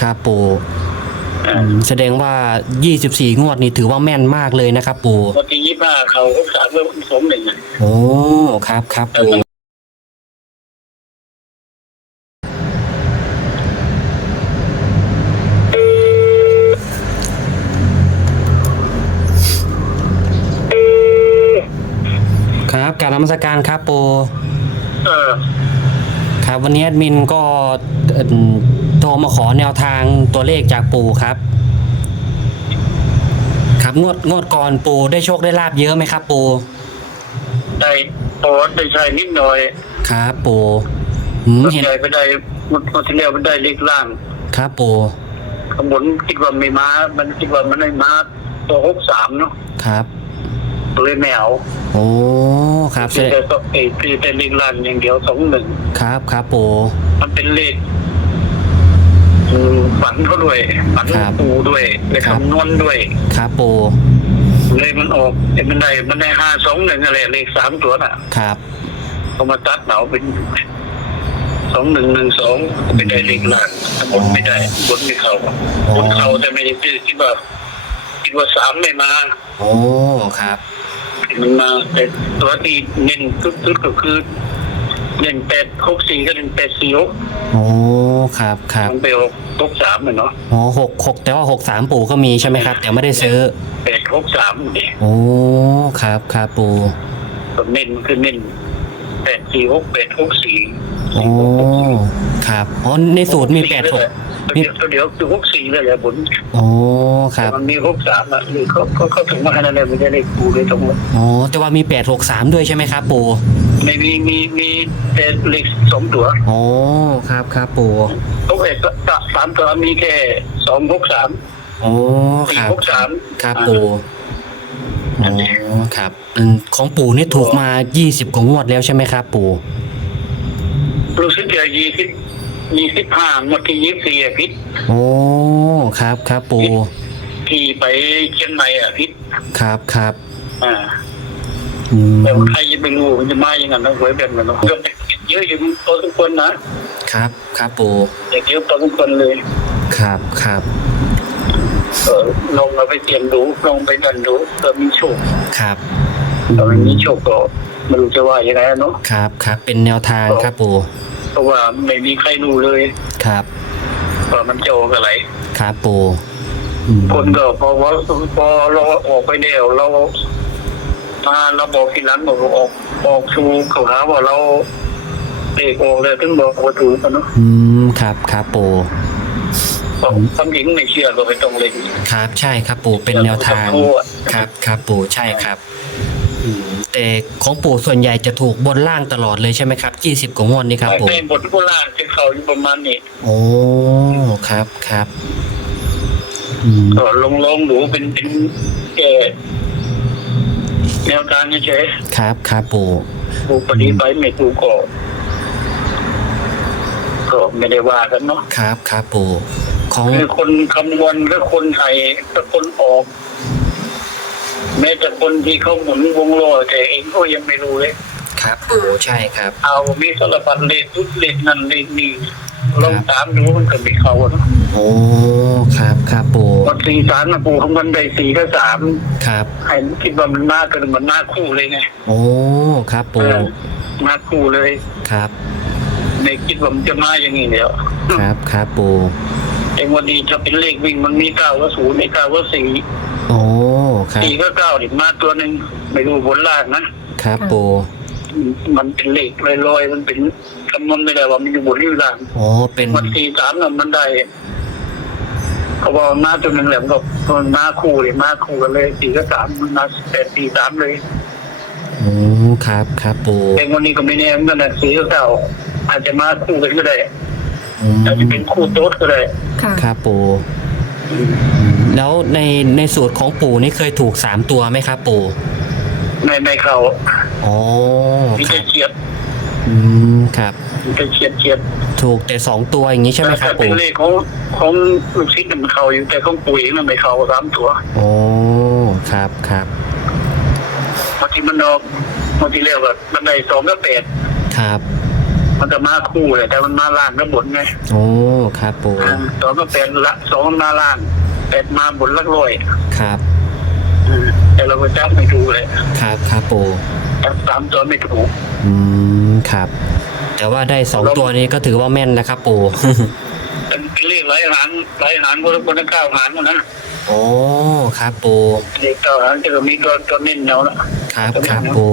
ครับปู่อ่าอืมแสดงว่า 24 งวดนี่ถือว่าแม่นมากเลยนะครับปู่วันที่ยี่ห้าเขาหกสามเมื่อสมหนึ่งอะโอ้ครับครับปู่ครับการนมัสการครับปู่ เออครับวันนี้แอดมินก็เอิ่มโท รมาขอแนวทางตัวเลขจากปู่ครับ ครับงวดงวดก่อนปู่ได้โชคได้ลาบเยอะไหมครับ ปู่ได้โอ้ได้ใช้นิดหน่อยครับปู่อืมส่วนเห็นใหญ่ไปได้หมดหมดที่แล้วมันได้เล็กล่างครับปู่ขบวนคิดว่าไม่มามันคิดว่ามันไม่มาตัวหกสามเนาะครับเลยไม่เอาโอ้ครับแสคือดแต่ก็เอยคือแต่เล็กล่างอย่างเดียวสองหนึ่งครับครับปู่มันเป็นเลขอืม ฝันเขาด้วยฝันครับปูด้วยเลขครับ คำนวณด้วย ครับปู่เลยมันออกเอ้ยมันได้มันได้ห้าสองหนึ่งอะไรเลขสามตัวน่ะครับเขามาตัดเหนาเป็นสองหนึ่งหนึ่งสองไม่ได้เลขล่างบนไม่ได้บนไม่เข้าบนเข้าแต่ไม่ได้ซื้อคิดว่าคิดว่าสามไม่มา โอ้ครับมันมาแต่ตัวที่เน้นทุดๆก็คือ เน้นแปดหกสี่ก็เน้นแปดสี่หกโอ้ครับครับมันไปออกหกสามเหมือนเนาะโอ้หกหกแต่ว่าหกสามปู่ก็มีใช่ไหมครับ แต่ไม่ได้ซื้อแปดหกสามนี่โอ้ครับครับปู่ตัวเน้นคือเน้นแปดสี่หกแปดหกสี่ โอ้ครับอ๋อในสูตรมีแปดหกเดี๋ยวเดี๋ยวคือหกสี่เลยแหละผลโอ้ครับมันมีหกสามอะหรือเขาเขาเขาถึงมาขนาดนั้นไม่ได้เลขปูเลยตรงนั้นอ๋อแต่ว่ามีแปดหกสามด้วยใช่ไหมครับปู่ไม่มีมีมีแต่เลขสองตัวโอ้ครับครับปู่เขาเอกสามตัวมีแค่สองหกสามโอ้สี่ครับหกสามครับปู่โอ้ครับอืมของปู่นี่ถูกมายี่สิบกว่างวดแล้วใช่ไหมครับ ปู่ รู้สึกจะยี่สิบยี่สิบห้าหมดที่ยี่สิบสี่อะพิษโอ้ครับครับปู่ที่ไปเชียงใหม่อะพิษครับครับอ่าอืมแต่ใครจะไปรู้มันจะมาอย่างนั้นนะหวยแบบนั้นเนาะเยอะอยู่พอสมควรนะครับครับปู่อย่างเยอะพอสมควรเลย ครับครับเออลองมาไปเตรียมดูลองไปดันดูเผื่อมีโชคครับถ้าไม่มีโชคก็ ไม่รู้จะว่ายังไงเนาะครับครับเป็นแนวทางครับปู่เพราะว่าไม่มีใครรู้เลยครับว่ามันจะออกอะไรครับปู่อืมคนก็พอว่าพอเราออกไปเดียวเรามาเราบอกทีหลังบอกว่าออกออกชูเขาหาว่าเราเอกออกเลยถึงบอกว่าถูกกันเนาะอืมครับครับปู่บอกความจริงไม่เชื่อก็ไม่ต้องเลยครับ ใช่ครับปู่เป็นแนวทาง ครับครับปู่ใช่ครับ อืม แต่ของปู่ส่วนใหญ่จะถูกบนล่างตลอดเลยใช่ไหมครับยี่สิบกว่างวดนี่ครับปู่ในบทโบราณที่เขาอยู่ประมาณนี้โอ้ครับครับอืมก็ลองลองดูเป็นเป็นแก่แนวทางเฉยครับครับปู่ๆถูกปฏิไปไม่ถูกก็ก็ไม่ได้ว่ากันเนาะ ครับครับปู่ของคือคนคำนวณและคนไทยและคนออก แม้แต่คนที่เขาหมุนวงล้อแต่เองก็ยังไม่รู้เลยครับปู่ใช่ครับ เอามีสารพัดเลขทุกเลขนั่นเลขนี้ลองตามดูมันก็มีเขาอะเนาะโอ้ครับครับปู่วันสี่สามนะปู่ของมันได้สี่ก็สามครับให้คิดว่ามันมากกันมันมากคู่เลยไงโอ้ครับเอปู่อมากคู่เลยครับไม่คิดว่ามันจะมาอย่างนี้เดียวครับครับปู่เองวันนี้จะเป็นเลขวิ่งมันมีเก้าก็ศูนย์มีเก้าก็สี่โอ้ ครับ สี่ก็เก้าดิมาตัวหนึ่งไม่รู้บนล่างนะครับปู่มันเป็นเลขลอยๆมันเป็นคำนวณไม่ได้ว่ามันอยู่บนหรือล่างโอ้เป็นมันสี่สามน่ะมันได้เขาบอกมาตัวหนึ่งแหลมก็มันมาคู่เลยมาคู่กันเลยสี่ก็สามมันมาแปดสี่สามเลยโอ้ครับครับปู่เองวันนี้ก็ไม่แน่เหมือนกันนะสี่ก็เก้าอาจจะมาคู่กันก็ได้อืมอาจจะเป็นคู่โต๊ดก็ได้ค่ะครับปู่ แล้วในในสูตรของปู่นี่เคยถูกสามตัวไหมครับปู่ในในเขาอ๋อมีครัแต่บเฉียดอืมครับ มีแต่เฉียดเฉียดถูกแต่สองตัวอย่างนี้ใช่ไหมครับแต่เป็นปู่เลขของของลูกศิษย์น่ะมันเขาอยู่แต่ของปุ๋ยมันไม่เขาสามตัวโอ้ครับครับบางทีมันออกบางทีเรียกว่ามันได้สองก็แปดครับมันจะมาคู่เลยแต่มันมาล่างแล้วบนไงโอ้ครับปู่อ่าสองก็เป็นละสองมาล่าง แปดมาบนลักลอยครับ อืมแต่เราก็จับไม่ถูกเลยครับครับปู่จับสามตัวไม่ถูก อืมครับ แต่ว่าได้สองตัวนี้ก็ถือว่าแม่นแล้วครับปู่เป็นเรียกหลายหางหลายหางคนละคนละเก้าหางหมดนะโอ้ครับปู่เด็กเก้าหางจะมีตัวตัวเน้นเนาะ ครับครับปู่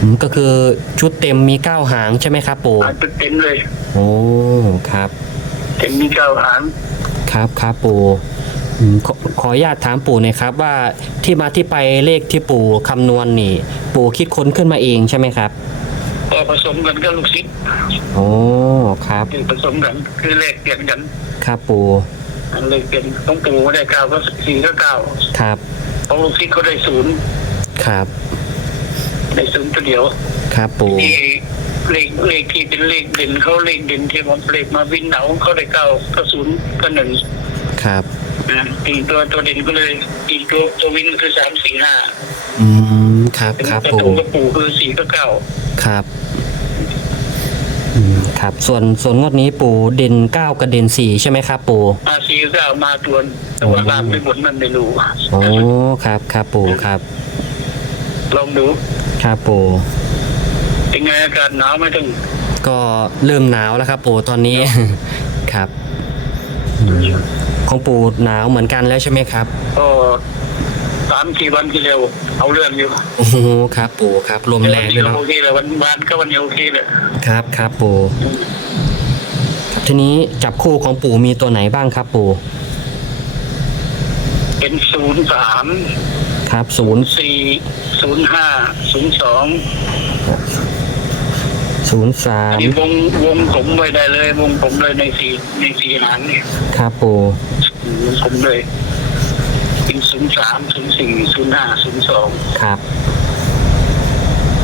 อืมก็คือชุดเต็มมีเก้าหางใช่ไหมครับปู่หางจุดเต็มเลยโอ้ครับ เต็มมีเก้าหางครับครับปู่อืม ขอขออนุญาตถามปู่หน่อยครับ ว่าที่มาที่ไปเลขที่ปู่คำนวณนี่ ปู่คิดค้นขึ้นมาเองใช่ไหมครับก็ผสมกันก็ลูกศิษย์โอ้ครับคือผสมกันคือเลขเปลี่ยนกันครับปู่อันเลขเปลี่ยนต้องปูได้เก้าก็สี่ก็เก้าครับเพราะลูกศิษย์เขาได้ศูนย์ครับได้ศูนย์ตัวเดียวครับปู่ที่เลขเลขที่เป็นเลขเด่นเขาเลขเด่นที่มันเลขมาวินเอาเขาได้เก้าก็ศูนย์ก็หนึ่งครับ นะตีตัวตัวเด่นก็เลยตีตัวตัววินคือสามสี่ห้าอืมครับเป็นครับประปู่ตูกระปูคือสี่ก็เก้าครับอืมครับ ส่วนส่วนงวดนี้ปู่เด่นเก้ากับเด่นสี่ใช่ไหมครับปู่มาสี่ก็เก้ามาตัวแต่ว่าลามไปหมดมันไม่รู้โอ้ครับครับปู่ครับลองดูครับปู่เป็นไงอากาศหนาวไหม่ต้องก็เริ่มหนาวแล้วครับปู่ตอนนี้ ครับอืม ของปู่หนาวเหมือนกันแล้วใช่ไหมครับก็สามสี่วันที่เร็ว เอาเรื่องอยู่โอ้โหครับ ปู่ครับลมแรงด้วยวันเนาะโอเคเลยวันบ้านก็วันนี้โอเคเลยครับครับปู่ครับทีนี้จับคู่ของปู่มีตัวไหนบ้างครับปู่เป็นศูนย์สามครับศูนย์สี่ศูนย์ห้าศูนย์สอง ศูนย์สาอันมนี้วงวงผมไว้ได้เลย วงผมเลยในสี่ในสี่หางนี่ครับปู่วงผมเลยเป็นศูนย์สามศูนย์สี่ศูนย์ห้าศูนย์สองครับ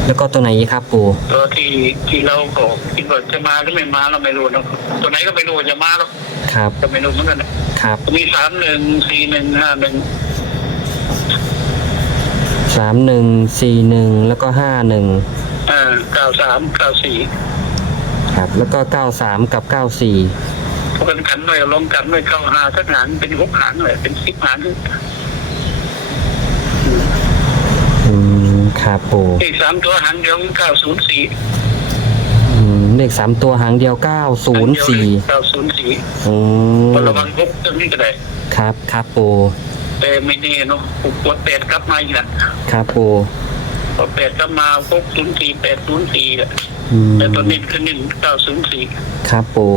แล้วก็ตัวไหนอีกครับปู่ตัวที่ที่เราก็คิดว่าจะมาหรือไม่มาเราไม่รู้นะตัวไหนก็ไม่รู้ว่าจะมาหรอกครับก็ไม่รู้เหมือนกันนะครับ มีสามหนึ่งสี่หนึ่งห้าหนึ่งสามหนึ่งสี่หนึ่งแล้วก็ห้าหนึ่ง อ่าเก้าสามเก้าสี่ครับ แล้วก็เก้าสามกับเก้าสี่พวกกันกันหน่อยลองกันหน่อยเข้าหาสักหางเป็นหกหางเลยเป็นสิบหางอืมครับปู่อีกสามตัวหางเดียวเก้าศูนย์สี่อืมเลขสามตัวหางเดียวเก้าศูนย์สี่เก้าศูนย์สี่อืระมวังพวกตรงนี้ก็ได้ ครับครับปู่แต่ไม่แน่เนาะปวดแปดกลับมาอีกนะครับปู่ พอแปดกลับมาพวกศูนย์สี่แปดศูนย์สี่แหละอืมแต่ตัวนี้คือหนึ่งเก้าศูนย์สี่ครับปู่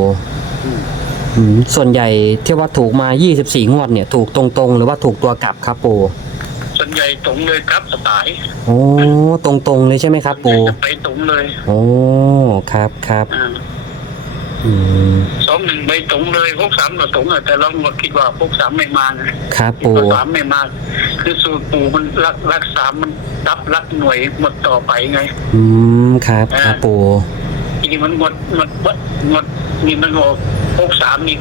อืมส่วนใหญ่ที่ว่าถูกมา 24 งวดเนี่ย ถูกตรงๆ หรือว่าถูกตัวกลับครับปู่ส่วนใหญ่ตรงเลยครับสไตล์โอ้ตรงๆเลยใช่ไหมครับปู่จะไปตรงเลยโอ้ครับครับ อ่าอืม สองหนึ่งไปตรงเลยพวกสามก็ตรงอะแต่เราก็คิดว่าพวกสามไม่มานะครับคิดปู่ว่าสามไม่มา คือสูตรปู่มันรักรักสามมันรับรักหน่วยหมดต่อไปไง อืมครับครับปู่ทีนี้มันหมดหมดหมดหมดนี่มันบอกพวกสามนี่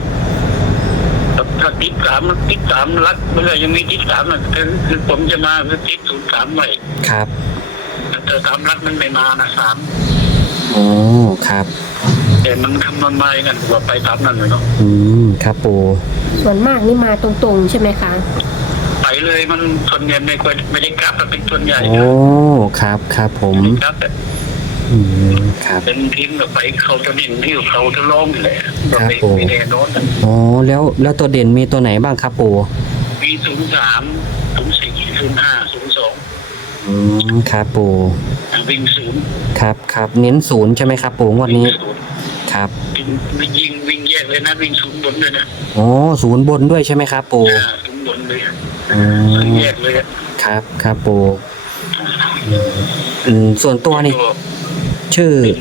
ถ้าติดสามมันติดสามรักเมื่อยังมีติดสามน่ะคือคือผมจะมาคือติดศูนย์สามไว้ครับแต่สามรักมันไม่มานะสามโอ้ครับ แต่มันคำนวณมาอย่างนั้นว่าไปตามนั้นเลยเนาะอืมครับปู่ส่วนมากนี่มาตรงๆ ใช่ไหมคะ ไปเลยมันส่วนใหญ่ไม่ค่อยไม่ได้กลับมันเป็นส่วนใหญ่โอ้ ครับครับผมไม่ได้กลับแต่อืมครับ เป็นทีมแบบไปเขาจะดิ่นที่เขาจะร้องนี่แหละแบบไม่ครับผม ไม่แน่นอนโอ้แล้วแล้วตัวเด่นมีตัวไหนบ้างครับปู่มีศูนย์สามศูนย์สี่ศูนย์ห้าศูนย์สองอืมครับปู่วิ่งศูนย์ครับครับเน้นศูนย์ใช่ไหมครับปู่งวดวิ่งนี้ ศูนย์ ครับวิ่งยิงวิ่งแยกเลยนะวิ่งศูนย์บนเลยนะโอ้ศูนย์บนด้วยใช่ไหมครับปู่ อ่าศูนย์บนเลยอืวิ่งมแยกเลยอะครับ ครับปู่อืมส่วนตัวนี่ชื่อเป็น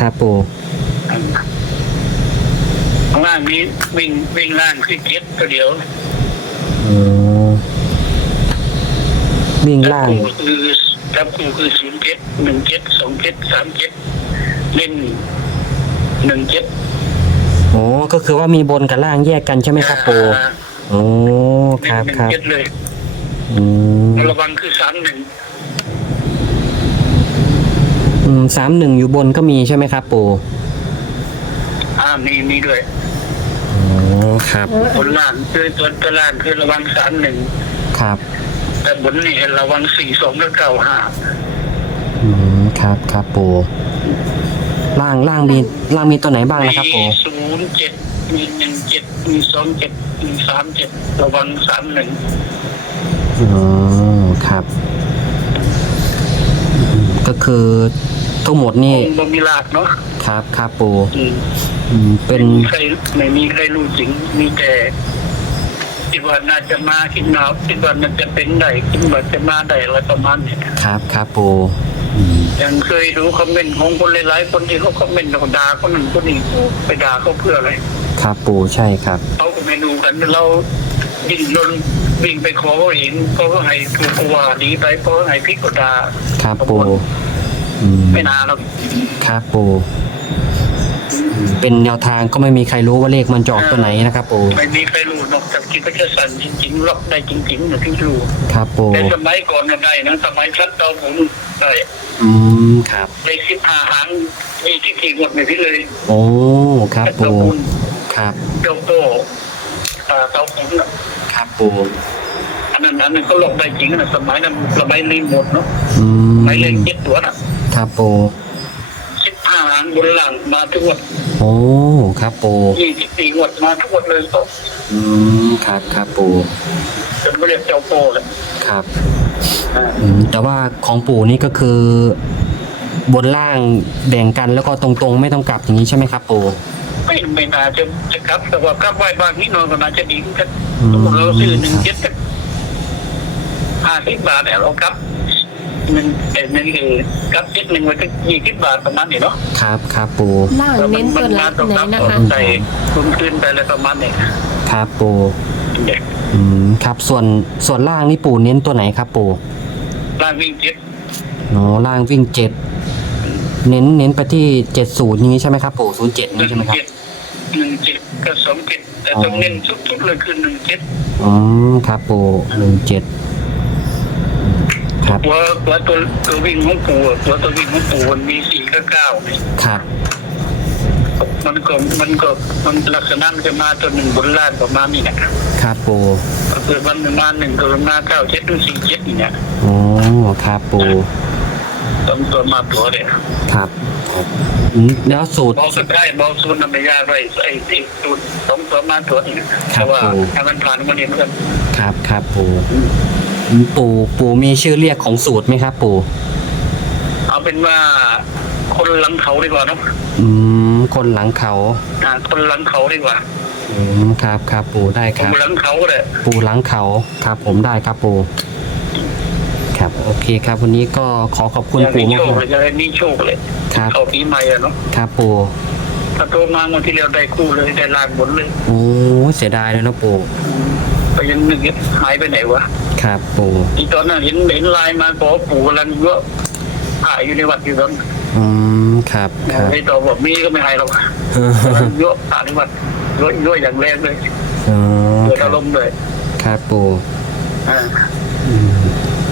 ครับปู่ข้างล่างนี้วิ่งวิ่งล่างขึ้นเจ็ดตัวเดียวอืมวิ่งล่าง จับคู่คือจับคู่คือศูนย์เจ็ดหนึ่งเจ็ดสองเจ็ดสามเจ็ดเล่น หนึ่งเจ็ดโอ้ก็คือว่ามีบนกับล่างแยกกันใช่ไหมครับปู่อ่าโอ้คเล่รันบหนึ่คงรับเจ็ดเลยอืมระวังคือสามหนึ่งอืมสามหนึ่งอยู่บนก็มีใช่ไหมครับปู่อ่ามีมีด้วยอ๋อครับบนล่างคือตัวตัวล่างคือระวังสามหนึ่งครับแต่บนนี่เห็นระวังสี่สองและเก้าห้าอืมครับครับปู่ ล่างล่างมีล่างมีตัวไหนบ้างมีนะครับปู่ศูนย์เจ็ดมีหนึ่งเจ็ดมีสองเจ็ดมีสามเจ็ดระวังสามหนึ่งอ๋อครับอืมก็คือทั้งหมดนี่คงบ่มีลากเนาะครับครับปู่อืมอืมเป็นไม่มีใครไม่มีใครรู้จริง มีแต่คิดว่าน่าจะมาคิดนาคิดว่ามันจะเป็นได้คิดว่าจะมาได้อะไรประมาณเนี้ยครับครับปู่อืม ยังเคยดูคอมเมนต์ของคนหลายๆคนที่เขาคอมเมนต์เขาด่าคนนั้นคนนี้ไปด่าเขาเพื่ออะไรครับปู่ใช่ครับเขาก็ไม่ดูกันเราดิ้นรนวิ่งไปขอเขาเห็นเขาก็ให้ถูกกว่าหนีไปเพราะให้พิกกดาครับปู่อืมไม่นานแล้วครับปู่อืม เป็นแนวทางก็ไม่มีใครรู้ว่าเลขมันจะออกตัวไหนนะครับปู่ไม่มีใครรู้นอกจากที่เขาจะสั่นจริงๆล็อกได้จริงๆนะที่รู้ครับปู่แต่สมัยก่อนน่ะได้นะสมัยชัดเราผมได้อืมครับได้สิบห้าหางมีที่สี่หมดไม่พี่เลย โอ้ครับเจ้าปู่คุณครับเจ้าโต้อ่าเจ้าขุนน่ะครับปู่อันนั้นอันนั้นเขาหลอกได้จริงนะสมัยนั้นสมัยรีโมทเนาะอืมไม่เล่นเจ็ดตัวน่ะครับปู่สิบ ห้าหางบนหลังมาทุกวันโอ้ครับปู่ยี่สิบสี่งวดมาทุกวันเลยก็อืมครับครับปู่จนก็เรียกเจ้าโป้เลยครับอ่าอืมแต่ว่าของปู่นี่ก็คือ บนล่างแบ่งกันแล้วก็ตรงๆ ไม่ต้องกลับอย่างนี้ใช่ไหมครับปู่ไม่ไม่น่าจะจะกลับ แต่ว่ากลับไหว้บ้านนี่นอนก็น่าจะดีกันอืมสมมติเราซื้อหนึ่งเจ็ดกันห้าสิบบาทเนี่ยเรากลับ หนึ่งเอ็ดหนึ่งคือกลับเจ็ดหนึ่งไว้ก็ยี่สิบบาทประมาณนี้เนาะครับครับปู่ล่างเน้นตัวไหนตรงไหนรับนะคะใส่คุณขึ้นไปอะไรประมาณนี้ครับปู่เด็กอืมครับส่วนส่วนล่างนี่ปู่เน้นตัวไหนครับปู่ล่างวิ่งเจ็ดอ๋อล่างวิ่งเจ็ดเน้นเน้นไปที่เจ็ดศูนย์อย่างนี้ใช่ไหมครับปู่ศูนย์เจ็ดหนึ่นี่งใช่ไหมครับเจ็ดหนึ่งเจ็ดก็สองเจ็ดแต่ต้องเน้นสุดๆเลยคือหนึ่งเจ็ดอืมครับปู่หนึ่งเจ็ด ครับตัวตัวตัวตัววิ่งของปู่อะตัวตัววิ่งของปู่มันมีสี่กับเก้าครับ มันก็มันก็มันลักษณะมันจะมาตัวหนึ่งบนล่างประมาณนี้นะครับปู่ก็คือมันมาหนึ่งตัวมาเก้าเจ็ดหรือสี่เจ็ดนี่เนี่ยโอ้ครับปู่ตัวตัวมาตัวเลยครับอืมแล้วสูตร บอกสุดท้ายบอกศูนย์นำไปยากไว้ไอ้ที่ศูนย์สองตัวมาตัวนี่ครัแต่บว่าปู่ถ้ามันผ่านมันนี่เพื่อนครับครับปู่อืม ปู่ปู่มีชื่อเรียกของสูตรไหมครับ ปู่เอาเป็นว่าคนหลังเขาดีกว่าเนาะอืมคนหลังเขาอ่าคนหลังเขาดีกว่าอืมครับครับปู่ได้ผครัมบหลังเขาเลยปู่หลังเขาครับ ผมได้ครับปู่ครับ โอเคครับ วันนี้ก็ขอขอบคุณอย่างปู่นี้มากโชคๆเลยจะได้นี่โชคเลยครับ เข้าปีใหม่อะเนาะครับปู่ถ้าโทรมาเมื่อที่เราได้คู่เลยได้ลานบนเลย โอ้เสียดายเลยนะปู่ ไปยังนึกเอ๊ะหายไปไหนวะ ครับปู่อีตอนนั้นเห็นเห็นไลน์มาบอกปู่กำลังเยอะหายอยู่ในวัดอยู่ตอนอืมครับครับไอ้ตอบบอกมีก็ไม่หายหรอกกำลังเยอะหายในวัดเยอะเยอะอย่างแรงเลยอ๋อเกิดครัอาบรมณ์เลยครับปู่อ่าอืม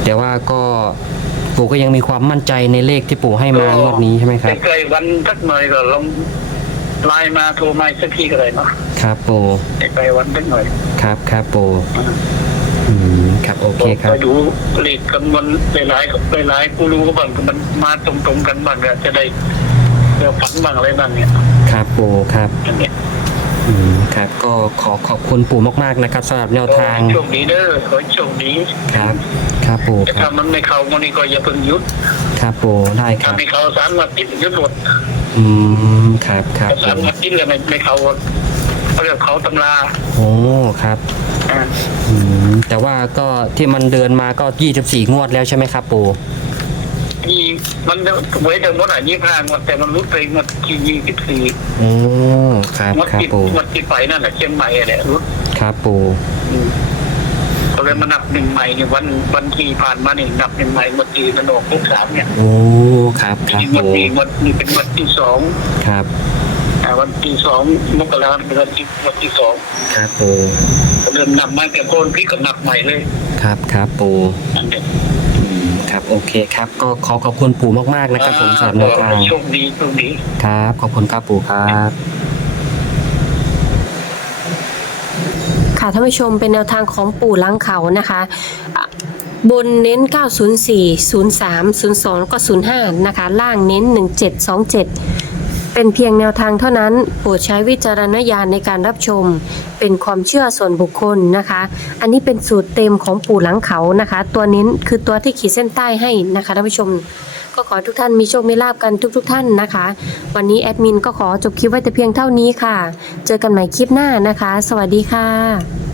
แต่ว่าก็ปู่ก็ยังมีความมั่นใจในเลขที่ปู่ให้มางวดนี้ใช่ไหมครับใกล้ๆวันสักหน่อยก็ลองไลน์มาโทรมาอีกสักทีก็ได้เนาะครับปู่ใกล้ๆวันสักหน่อย ครับครับปู่ อืมครับโอเคครับไปดูเลขกันมันหลายๆหลายๆกูรู้ก็บ้างมันมาตรงๆกันบ้างเนี่ยจะได้เดี๋ยวฝันบ้างอะไรบ้างเนี่ยครับปู่ครับอันเนี้ยอืมครับ ก็ขอขอบคุณปู่มากๆนะครับสำหรับแนวทางโชคดีเด้อขอให้โชคดีครับ ครับปู่แต่ครัถ้าบมันไม่เข้ามันนี่ก็อย่าเพิ่งหยุดครับปู่ได้คถ้ารับไม่เข้าสามวันติดหยุดหมดอืมครับครับถ้าสามปู่วันติดเลยไม่ไม่เข้าเขาเรียกเขาตำราโอ้ครับอ่าอืม แต่ว่าก็ที่มันเดินมาก็ยี่สิบสี่งวดแล้วใช่ไหมครับปู่นี่มันไว้เดิมหมดอะยี่ห้างวดแต่มันรุดไปงวดที่ยี่สิบสี่โอ้ครับงวดครับที่ปู่งวดที่ไปนั่นแหละเชียงใหม่อะเนี่ยรุดครับปู่อืมก็เลยมานับหนึ่งใหม่เนี่ยวันวันที่ผ่านมาเนี่ยนับหนึ่งใหม่งวดที่มันออกทุกสามเนี่ยโอ้ครับครับนี่งวดปู่นี้งวดนี้เป็นงวดที่สองครับอ่าวันที่สองมกราเป็นวันที่งวดที่สองครับปู่ เริ่มนับมาแต่โคนพี่ก็นับใหม่เลย ครับครับปู่อันเนี้ยอืมครับโอเคครับ ก็ขอขอบคุณปู่มากๆนะครับ ผมสำหรับแนวทางโชคดีโชคดีครับขอบคุณครับปู่ครับ ค่ะท่านผู้ชมเป็นแนวทางของปู่ล้างเขานะคะอะบนเน้น 904 03 02แล้วก็ 05 นะคะ ล่างเน้น 1727 เป็นเพียงแนวทางเท่านั้น โปรดใช้วิจารณญาณในการรับชม เป็นความเชื่อส่วนบุคคลนะคะ อันนี้เป็นสูตรเต็มของปู่หลังเขานะคะ ตัวเน้นคือตัวที่ขีดเส้นใต้ให้นะคะท่านผู้ชมก็ขอทุกท่านมีโชค มีลาบกันทุกๆทท่านนะคะ วันนี้แอดมินก็ขอจบคลิปไว้แต่เพียงเท่านี้ค่ะ เจอกันใหม่คลิปหน้านะคะ สวัสดีค่ะ